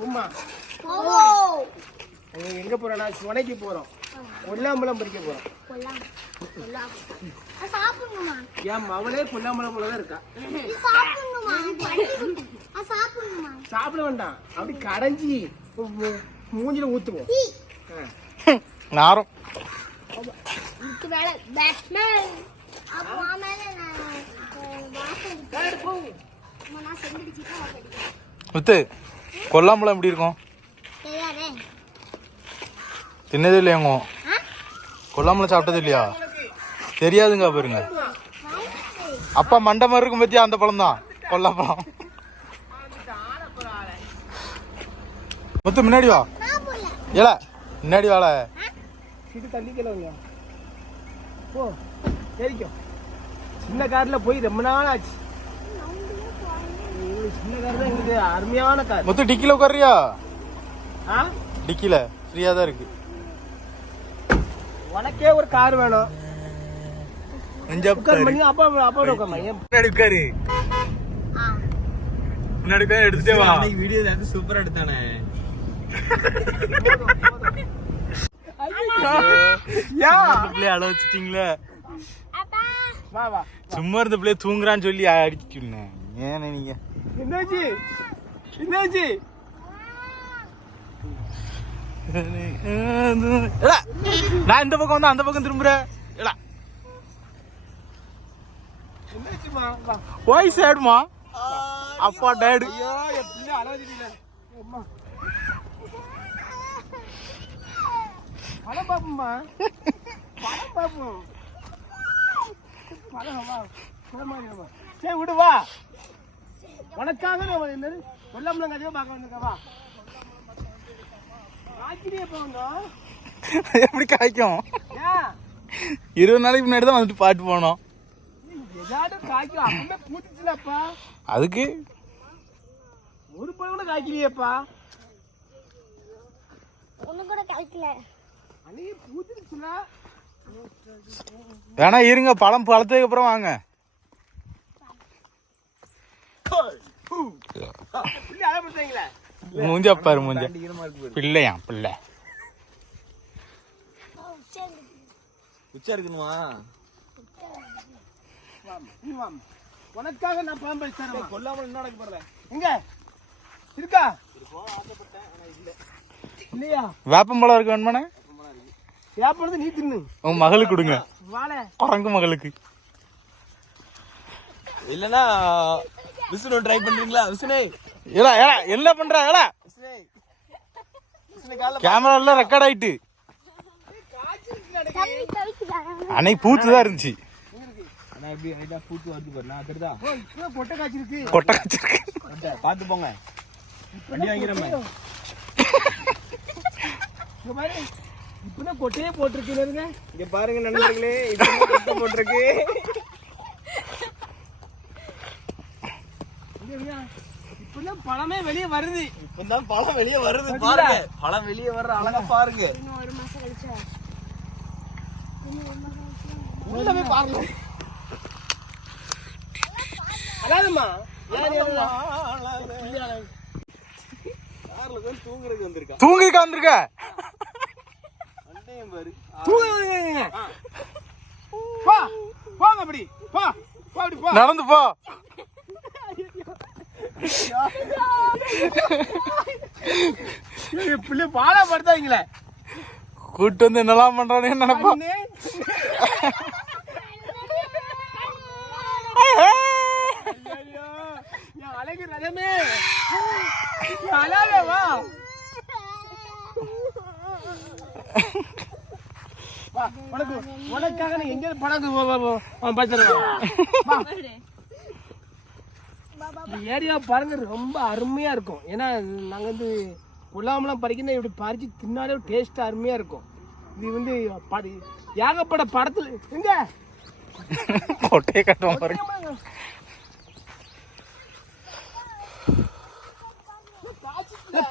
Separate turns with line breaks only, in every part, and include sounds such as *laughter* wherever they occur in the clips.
உமா. எங்க போறோம்னா சுனைக்கு போறோம். கொல்லாம்பழம் பறிக்க போறோம். என் மவளே கொல்லாம்பழம் போல தான் இருக்கா சாப்பிட வேண்டாம். அப்படி கடைஞ்சி மூஞ்சில ஊத்துவோம்.
நாரம்.
இதுக்கு
கொல்லாம்பழம் எப்படி இருக்கும்? தின்னதே இல்லையாங்க? கொல்லாம்பழம் சாப்பிட்டது இல்லையா? தெரியாதுங்க பாருங்க. அப்பா மண்டை மாதிரி இருக்கும் பத்தியா அந்த பழம் தான். கொல்லாப்பழம் முத்து முன்னாடி வா. ஏல முன்னாடி வாழ
இது போ சின்ன கார்ல போய் ரொம்ப நாள் ஆச்சு. சின்ன கார் தான் எங்களுக்கு அருமையான கார்.
முத்து டிக்கில உட்காரியா
ஆ?
டிக்கில. ஃப்ரீயா தான் இருக்கு.
உனக்கே ஒரு கார் வேணும். அப்பா அப்பா உட்கார் ஏன்
முன்னாடி உட்காரு.
ஆ.
முன்னாடி உட்காரு எடுத்துட்டே வா.
வீடியோ அது சூப்பரா எடுத்தானே.
யா.
பிள்ளைய அழ வச்சிட்டீங்களே.
அப்பா.
வா வா.
சும்மா இருந்த பிள்ளைய தூங்குறான்னு சொல்லி அடிச்சுட்டேன் ஏன் நீங்க?
என்னாச்சு என்னாச்சு
நான் இந்த பக்கம் வந்து அந்த பக்கம் திரும்புறேன் வாய்ஸ் ஆடுமா அப்பா டேடு
படம் பாப்போம்மா படம் பாப்போம் படம். சரி விடு வா. உனக்காக நான் என்னது வெள்ளம்பளம் கதையோ பார்க்க வந்திருக்கேன் வா. காய்கறியே போகணும் *laughs*
எப்படி காய்க்கும்? இருபது நாளைக்கு முன்னாடி தான் வந்துட்டு பாட்டு போனோம். அதுக்கு?
ஒரு பழம் கூட காய்க்கலையேப்பா
ஒண்ணு கூட கிடைக்கல
அன்னைக்கு பூத்துருச்சுல
வேணா இருங்க பழம் பழத்துக்கு அப்புறம் வாங்க. மூஞ்ச பாரு மூஞ்ச பிள்ளையா பிள்ளை
சரி
உச்சா இருக்கணுமா.
உனக்காக நான் பழம் பறிச்சு தரேன்
கொல்லாமல் என்ன நடக்க போறல.
எங்க? இருக்கா? இல்லையா?
வேப்பம்பழம் இருக்கு வேணுமாண்ணே?
ஏப்பனது நீ தின்னு.
உங்க மகளுக்கு கொடுங்க. குரங்கு மகளுக்கு.
இல்லனா விஷ்ணு ட்ரை பண்றீங்களா? விஷ்ணு.
ஏடா ஏடா என்ன பண்ற ஏடா? கேமரா எல்லாம் ரெக்கார்ட் ஆயிட்டு.
தம்பி தவிக்கிறாங்க
அன்னைக்கு பூத்து தான் இருந்துச்சு
இப்போ காய்ச்சிருக்கு.
கொட்டை
பாத்து போங்க. வண்டி
இப்பதான் கொட்டையே போட்டிருக்கீங்க
இங்க பாருங்க. நண்பர்களே. இது கொட்டை போட்டிருக்கு
இப்பதான் பழமே வெளியே வருது.
இப்பதான் பழம் வெளியே வருது பாருங்க. பழம் வெளியே வர்ற அழகா பாருங்க.
இன்னும் ஒரு மாசம் கழிச்சு? இன்னும் ஒரு மாசம் கழிச்சு?
உள்ள போய் பாருங்க. அதாவதுமா
தூங்குறதுக்கு வந்திருக்கா.
தூங்கிருக்கா வந்திருக்க?
அண்டையும் பாரு
தூங்குங்க போ போங்க அப்படி போ போ அப்படி போ
நடந்து போ
ஏய், பிள்ளை பாலா படுத்தாங்களே
கூட்டு வந்து என்னெல்லாம் பண்றானுன்னு நினைப்போம்
அழகு ரதமே. என் அழகே வா. வா உனக்கு உனக்காக எங்க பணம் படுத்துறேன். இந்த ஏரியா பாருங்க ரொம்ப அருமையா இருக்கும். ஏன்னா நாங்க வந்து குலாமலாம் பறிக்கணும் இப்படி பறிச்சு தின்னாலே டேஸ்ட் அருமையா இருக்கும். இது வந்து படி ஏகப்பட்ட படத்துல எங்க?
கொட்டையை கட்டுவோம் பாருங்க.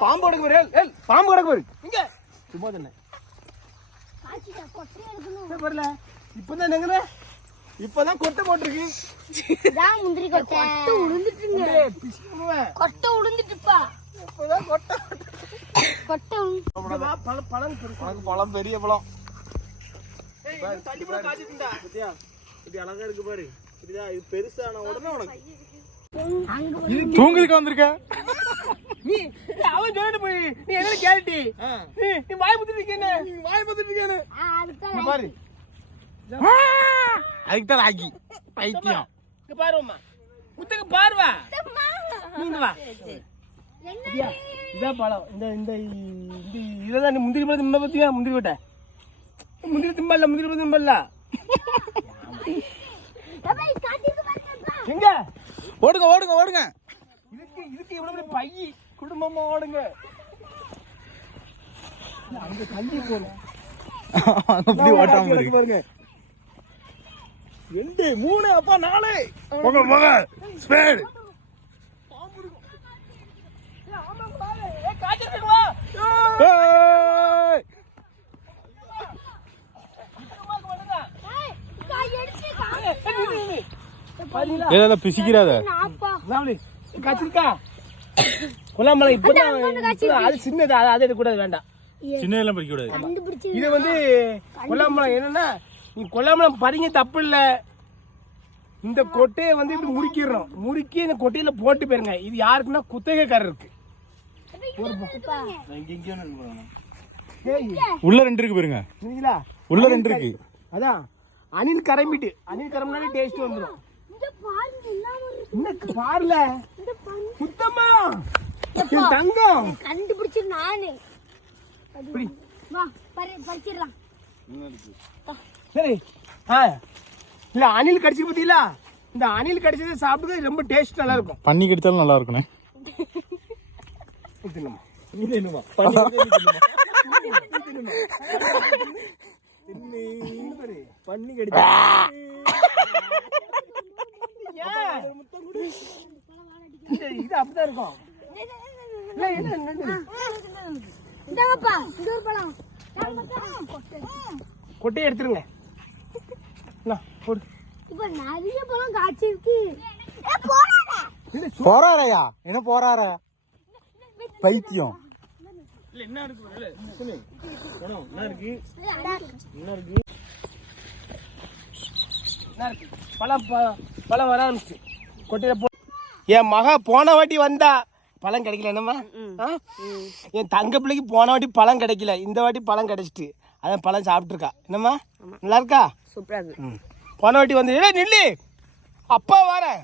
பாம்பு கிடக்கு பாரு ஏய், பாம்பு கிடக்கு பாரு. இங்க சும்மா தானே. வரல. இப்பதான் எங்கன இப்பதான் கொட்டை போட்டிருக்கு.
இதான் முந்திரி கொட்டை. கொட்டை உளுந்துட்டுங்க. கொட்டை உளுந்துட்டுப்பா.
இப்பதான் கொட்டை. வா பழம் பழம்
உனக்கு பழம் பெரிய பழம்.
தள்ளி கூட காய்ச்சிட்டுண்டா.
பத்தியா இது அழகா இருக்கு பாரு. இதுதான் இது பெருசான உடனே உனக்கு.
தூங்குதுக்கு வந்திருக்க?
நீ அவன் சொல்லிட்டு போய் நீ என்ன கேரட்டி நீ நீ வாய் முத்திட்டு இருக்கேன்னு வாய் முத்திட்டு இருக்கேன்னு பாரு.
அதுக்கு தான் ராக்கி பைத்தியம்.
இங்க பாருமா முத்துக்கு பாருவா. நீ இங்க வா. இதான் பழம். இந்த இந்த இந்த இதெல்லாம் நீ முந்திரி பழம் திம்ப பத்தியா முந்திரி கொட்டை. முந்திரி திம்பல்ல முந்திரி பழம் திம்பல்ல எங்க?
ஓடுங்க ஓடுங்க ஓடுங்க.
இதுக்கு இதுக்கு இவ்வளவு பெரிய பையி குடும்பமா ஓடுங்க. அங்க தள்ளி போறோம்
அப்படி ஓட்டாம இருக்கு.
பாருங்க. *laughs* ரெண்டு மூணு அப்பா நாலு.
போக போக ஸ்பீட் பிசிக்கிறாத.
கச்சிருக்கா கொல்லாமலை இப்பதான் அது சின்னது அது அதை எடுக்கக்கூடாது வேண்டாம்.
சின்ன எல்லாம் பறிக்க கூடாது
இது வந்து கொல்லாமலம் என்னன்னா நீ கொல்லாமலம் பறிங்க தப்பு இல்ல இந்த கொட்டையை வந்து இப்படி முறுக்கிடணும். முறுக்கி இந்த கொட்டையில போட்டு போயிருங்க இது யாருக்குன்னா குத்தகைக்காரருக்கு. ஏய்,
உள்ள ரெண்டு இருக்கு பாருங்க.
சரிங்களா?
உள்ள ரெண்டு இருக்கு.
அதான் அணில் கரம்பிட்டு. அணில் கரம்பினாலே டேஸ்ட் வந்துடும் இன்னும் பாருல? சுத்தமா தங்கம்.
கண்டுபிடிச்சு நானு. பறிச்சிடலாம்.
சரி ஆ. இல்ல அணில் கடிச்சு பார்த்தீங்களா இந்த அணில் கடிச்சதை சாப்பிடுறது ரொம்ப டேஸ்ட் நல்லா இருக்கும்
பண்ணி கெடுத்தாலும் நல்லா இருக்குண்ணே
இது என்னம்மா?
இது என்னமா? பண்ணி கடிச்சு.
ஏன்? இது- இது அப்படிதான் இருக்கும். இல்ல, இல்ல, இல்ல, இல்ல.
இந்தாங்கப்பா இந்த ஒரு பழம்
கொட்டையை எடுத்துருங்க இந்தா, போடு.
இப்ப நிறைய பழம் காய்ச்சி இருக்கு ஏ போடாத
இல்ல, சு-
போறாரையா? என்ன போறார? பைத்தியம்.
இல்ல என்ன இருக்கு என்ன என்ன.
பழம் ப- பழம் வர ஆரம்பிச்சு. கொட்டையில போ என் மகா போன வாட்டி வந்தா பழம் கிடைக்கல என்னம்மா? ஆ? என் தங்க பிள்ளைக்கு போன வாட்டி பழம் கிடைக்கல இந்த வாட்டி பழம் கிடைச்சிட்டு. அதான் பழம் சாப்பிட்ருக்கா என்னம்மா? நல்லா இருக்கா?
சூப்பரா இருக்கு.
போன வாட்டி வந்து ஏய் நில்லு! அப்பா வரேன்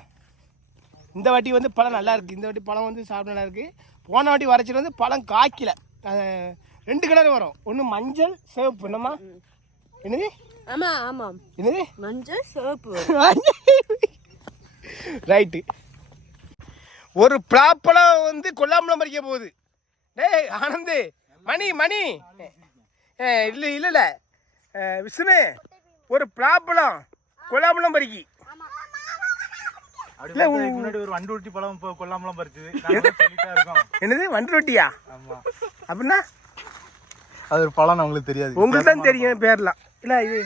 இந்த வாட்டி வந்து பழம் நல்லா இருக்கு. இந்த வாட்டி பழம் வந்து சாப்பிட நல்லா இருக்கு. போன வாட்டி வரைச்சிட்டு வந்து பழம் காய்க்கல. ரெண்டு கலர் வரும். ஒன்று மஞ்சள் சிவப்பு. என்னம்மா? என்னது?
ஆமா ஆமா.
என்னது?
மஞ்சள் சிவப்பு. *laughs*
ரைட்டு ஒரு பிளாப்பழம் வந்து கொல்லாமலம் பறிக்க போகுது. டேய் ஆனந்து மணி மணி. இல்ல இல்ல இல்ல. விஷ்ணு ஒரு பிளாப்பழம் கொல்லாமலம் பறிக்கி.
முன்னாடி ஒரு வண்டு பழம் இப்போ கொல்லாமலாம் பறிச்சது.
என்னது? வண்டு ரொட்டியா?
ஆமா.
அப்படின்னா?
அது ஒரு பழம் உங்களுக்கு தெரியாது.
உங்களுக்கு தான் தெரியும் பேர்லாம். இல்ல இது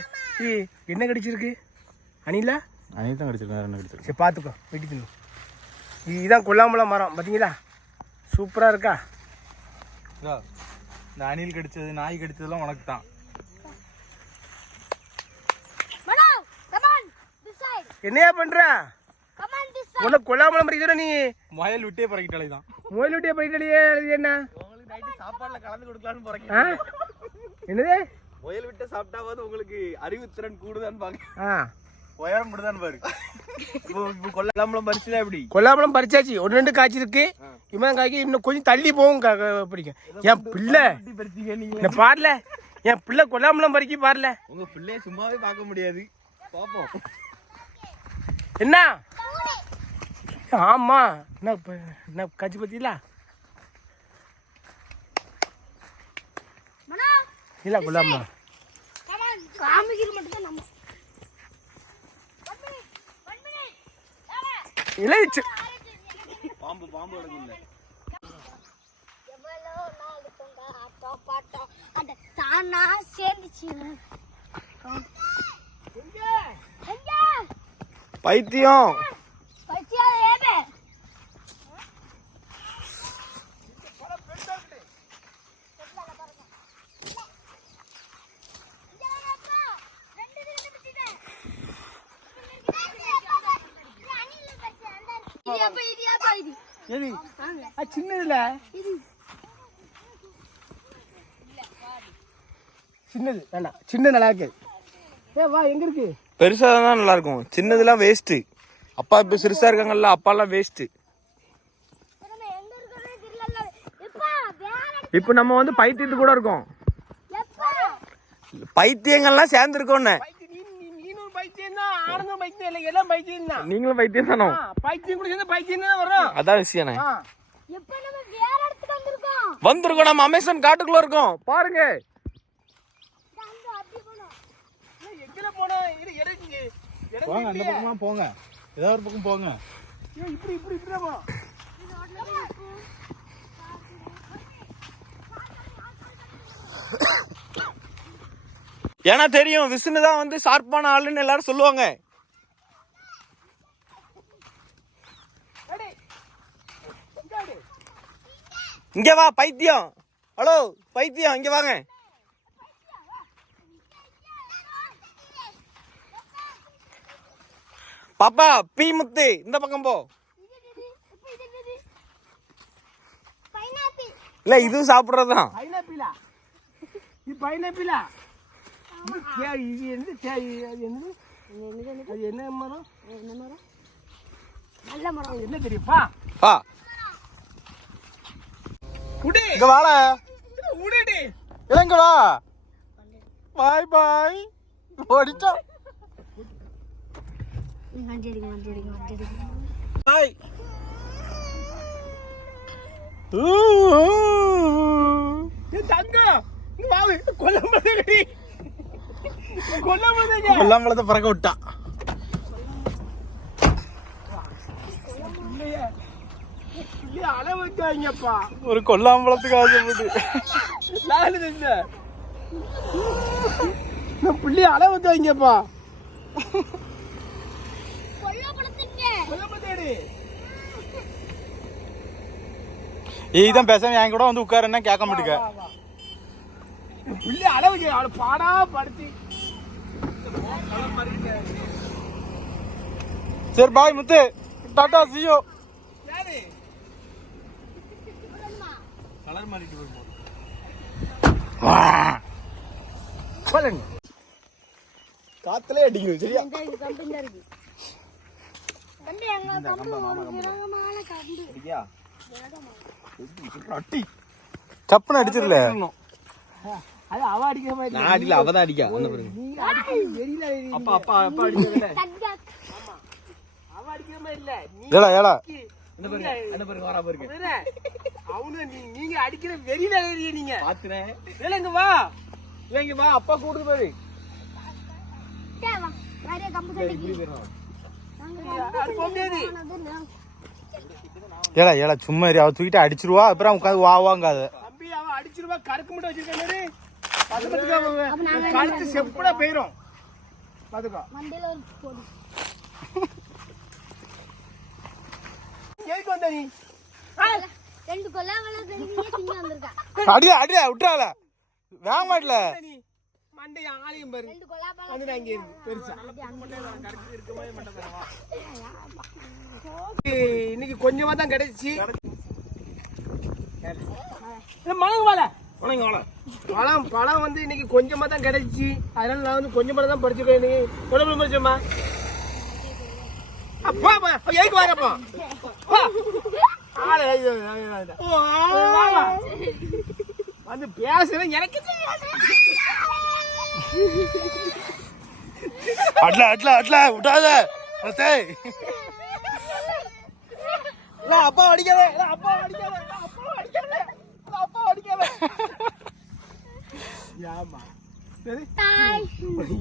இது என்ன கடிச்சிருக்கு? அணிலா
கிடைச்சிருக்கேன் வேற என்ன கிடைச்சிருக்கு?
சரி பார்த்துக்கோ. வெட்டி தின்னு இதுதான் கொல்லாமலம் மரம். பார்த்தீங்களா சூப்பராக இருக்கா?
இந்த அணில் கடிச்சது நாய் கடிச்சதெல்லாம் உனக்கு தான்
என்னையா பண்ற? உள்ள கொல்லாமலம் பறிக்கிறா நீ
முயல் விட்டே பறக்கிட்டாலே தான்
மொயில் விட்டியா பறிக்கலையே அது என்ன?
சாப்பாடுல கலந்து கொடுக்கலாம்னு
ஆ? என்னது?
முயல் விட்டு சாப்பிட்டாவது உங்களுக்கு அறிவுத்திறன் கூடுதான்னு பாக்க.
ஆ.
உயரம் மட்டும் பாரு.
கொல்லாமலம் பறிச்சுதான் எப்படி?
கொல்லாமலம் பறிச்சாச்சு. ஒன்று ரெண்டு காய்ச்சிருக்கு இவன் காய்க்கு இன்னும் கொஞ்சம் தள்ளி போகும் பிடிக்கும். என் பிள்ளை.
எப்படி பறிச்சீங்க நீங்க
இந்த பாடல என் பிள்ளை கொல்லாமலம் பறிக்கி பாடல
உங்க பிள்ளைய சும்மாவே பார்க்க முடியாது. பாப்போம்.
என்ன? ஆமா. என்ன என்ன பார்த்தீங்களா
மனோ
இல்ல
மினிட்
இல்லை
பாம்பு பாம்பு கிடக்குல்ல
எவ்வளோ நாள் இருக்குங்க ஆட்டோ பாட்டோ அந்த தானா சேர்ந்துச்சு.
பைத்தியம்.
சின்னதுல சின்னது வேண்டாம். சின்ன நல்லா இருக்காது ஏ வா எங்க இருக்கு?
பெருசா தான் நல்லா இருக்கும் சின்னதுலாம் வேஸ்ட் அப்பா இப்ப சிறுசா இருக்காங்கல்ல அப்பாலாம் வேஸ்ட்
நம்ம எங்க இருக்கோம்னே தெரியல எப்பா? வேற
இப்போ நம்ம வந்து பைத்தியத்து கூட இருக்கோம் பைத்தியங்கள்லாம் சேர்ந்துருக்கோன்னு நீங்களும் பைத்தியம் தானோ
பைத்தியம் கூட சேர்ந்து பைத்தியம் தான் வரும்?
அதான்
வந்திருக்கோம்
வந்திருக்கோம் நம்ம அமேசான் காட்டுக்குள்ள இருக்கோம். பாருங்க
அங்க அப்படி போனோம்
ஏய், எங்கல போனோம் இரு இறங்கி இறங்கி
போங்க அந்த பக்கமா போங்க. ஏதாவது ஒரு பக்கம் போங்க.
இப்படி இப்படி இப்படி போ.
ஏன்னா தெரியும் விஷ்ணு தான் வந்து ஷார்ப்பான ஆளுன்னு எல்லாரும் சொல்லுவாங்க. இங்க வா பைத்தியம். ஹலோ பைத்தியம் இங்க வாங்க. பாப்பா பீ முத்து இந்த பக்கம் போ.
பைனாப்பிள்.
இல்ல இதுவும் சாப்பிடுறதுதான்.
பைனாப்பிளா? இது பைனாப்பிளா? இது என்ன என்ன மரம்?
நல்ல மரம்.
அது என்ன தெரியுப்பா
வா
உடு.
இங்க வாழ
உடுடி
பாய் பாய். ஓடிச்சா
வண்டி அடிக்க வண்டி அடிக்க வண்டி அடிக்க
பாய்
ஏய், தங்கம் இங்க வா கொல்ல மாட்டேங்கடி கொல்ல மாட்டேங்க
கொல்லாமலத்தை பறக்க விட்டா.
இல்லையே இல்லையே அளவு வைக்காங்கப்பா
ஒரு கொல்லாம்பழத்துக்கு ஆசைப்பட்டு
நாலு நான் பிள்ளைய அளவு வைக்காங்கப்பா
கொல்லப்படுத்துங்க
இதான் பேசாம என் கூட வந்து உட்காருன்னா கேட்க மாட்டேங்க
பிள்ளை அளவு வைக்க அவளை பாடா படுத்தி.
சரி பாய் முத்து. டாடா சியோ கலர் மாறிட்டு
காத்துல அடிக்கணும் சரியா?
தம்பி எங்க கம்பு ஒரு விரவமான கம்பு
அது அவ அடிக்கிற மாதிரி
நான் அடிக்கல அவதான் அடிக்கா
நீ அடிக்க வெறியில அப்பா அப்பா அப்பா அவ மாதிரி இல்ல நீ
ஏடா ஏடா
என்ன பாருங்க என்ன பாருங்க வரா பாருங்க அவனு நீ நீங்க அடிக்கிற வெறியில ஏறிய நீங்க பாத்துறேன் இல்ல இங்க வா வா அப்பா கூடுது பாரு
கம்பு
முடியாது
ஏடா ஏடா சும்மா இரு. அவ தூக்கிட்டு அடிச்சிருவா அப்புறம் உட்காந்து வா வாங்காத
தம்பி அவ அடிச்சிருவா கருக்கு மட்டும் வச்சிருக்காரு பக்கத்துக்கு அவன் கழுத்து செப்படா போயிரும். பாத்துக்கோ.
மண்டையில ஒரு போடு.
எதுக்கு வந்த நீ?
ரெண்டு கொல்லா வந்திருக்கா.
அடியா அடியா விட்டுறால வேக மாட்டல
நீ? மண்டை ஆலயம் பாரு. வந்து அங்க இருக்கு பெருசா. இன்னைக்கு கொஞ்சமா தான் கிடைச்சு. மழங்க வாழ. பழம் பழம் வந்து இன்னைக்கு கொஞ்சமா தான் கிடைச்சு. அதனால நான் வந்து கொஞ்சமா தான் படிச்சுக்கேன் இன்னைக்கு. உடம்பு படிச்சோமா அப்பா எதுக்கு வரப்போ. வந்து பேசுறேன் எனக்கு.
அட்ல அட்ல அட்ல விட்டாத டேய்
இல்ல, அப்பா அடிக்காத இல்ல, அப்பா அடிக்காத இல்ல, அப்பா அடிக்காத இல்ல, அப்பா அடிக்காத ஏமா சரி.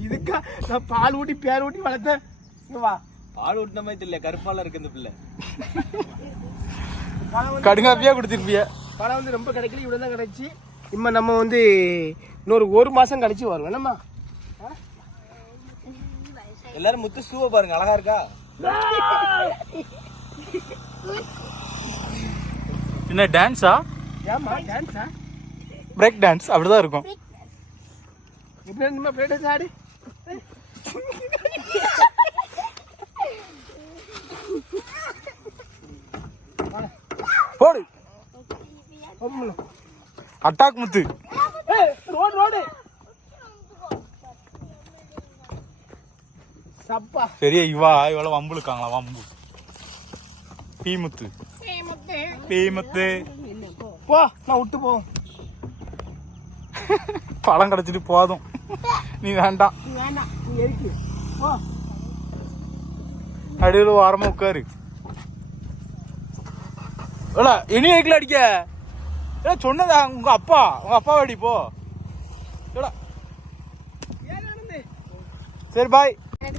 இதுக்கா நான் பால் ஊட்டி பேர் ஊட்டி வளர்த்தேன். இங்க வா.
பால் ஊட்டின மாதிரி தெரியல கருப்பால இருக்கு இந்த பிள்ளை.
கடுங்காப்பியா கொடுத்துருப்பிய.
பழம் வந்து ரொம்ப கிடைக்கல இவ்வளோ தான் கிடைச்சி. இம்மா நம்ம வந்து இன்னொரு ஒரு மாசம் கழிச்சு வரும் என்னம்மா?
எல்லாரும் முத்து சூவ பாருங்க அழகா இருக்கா?
என்ன டான்ஸா
ஏம்மா டான்ஸா
பிரேக் டான்ஸ் அப்படிதான் இருக்கும்.
இப்படி நம்ம ஆடு?
போடு.
அம்முல.
அட்டாக் முத்து. சரியா இவா இவ்வளவு வம்பு. இருக்காங்களா வம்பு பீமுத்து பீமுத்து
போ நான் விட்டு போ.
பழம் கிடைச்சிட்டு போதும். நீ வேண்டாம். அடியில் வாரமா உட்காரு. இனி வைக்கல அடிக்க? ஏ சொன்னதா? உங்க அப்பா. உங்க அப்பா அடி போ. சரி பாய்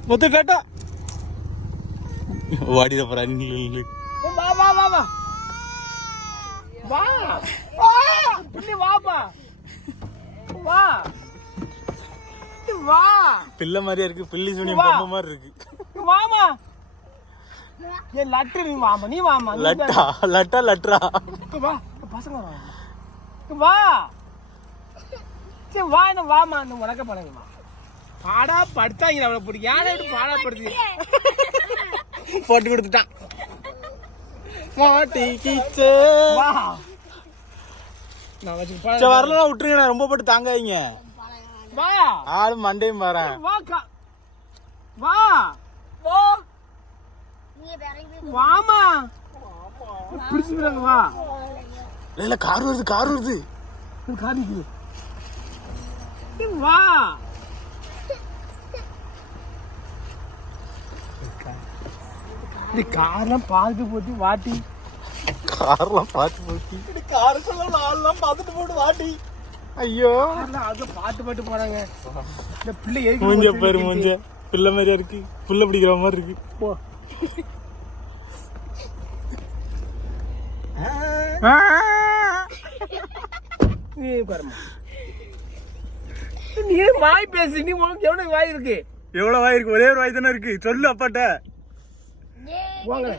முத்து கேட்டா? வாடிட போற
ஏய், வா வா வா வா. பிள்ளை வாப்பா வா வா.
பிள்ளை மாதிரியா இருக்கு பிள்ளி சுனி. பொம்மை மாதிரி இருக்கு.
வாமா ஏன் லட்டு நீ வாமா நீ வாமா.
லட்டா லட்டா லட்ரா
வா பசங்க வா. சரி வா என்ன வாமா இந்த உனக்க பழகுமா பாடா படுத்தாங்க அவளை பிடிக்கும். யானை விட்டு பாடா படுத்து?
போட்டு கொடுத்துட்டான் மாட்டி கீச்சு.
வா. நான்
வரலாம் விட்டுருங்க. ரொம்ப போட்டு தாங்காதீங்க.
வா.
ஆளு மண்டையும் பாறேன்
வா வா. வா. வாமா. பிடிச்சுக்கிறாங்க வா.
இல்ல இல்ல கார் வருது கார் வருது.
காமிக்கு வா. இந்த காரெல்லாம் பார்த்து போட்டு வாட்டி.
கார்லாம் பார்த்து போச்சு காருக்குள்ள நாளெல்லாம் பார்த்துட்டு போட்டு வாட்டி. ஐயோ.
அங்க பார்த்து பார்த்து போறாங்க. இந்த பிள்ளை எதுக்கு
மூஞ்ச பேரு? மூஞ்ச. பிள்ளை மாதிரியா இருக்கு. புள்ள பிடிக்கிற மாதிரி இருக்கு.
போ. நீ பாருமா நீ வாய் பேசு? நீ உனக்கு எவ்வளவு வாய் இருக்கு?
எவ்வளவு வாய் இருக்கு? ஒரே ஒரு வாய் தானே இருக்கு. சொல்லு அப்பாட்ட.
வாங்க.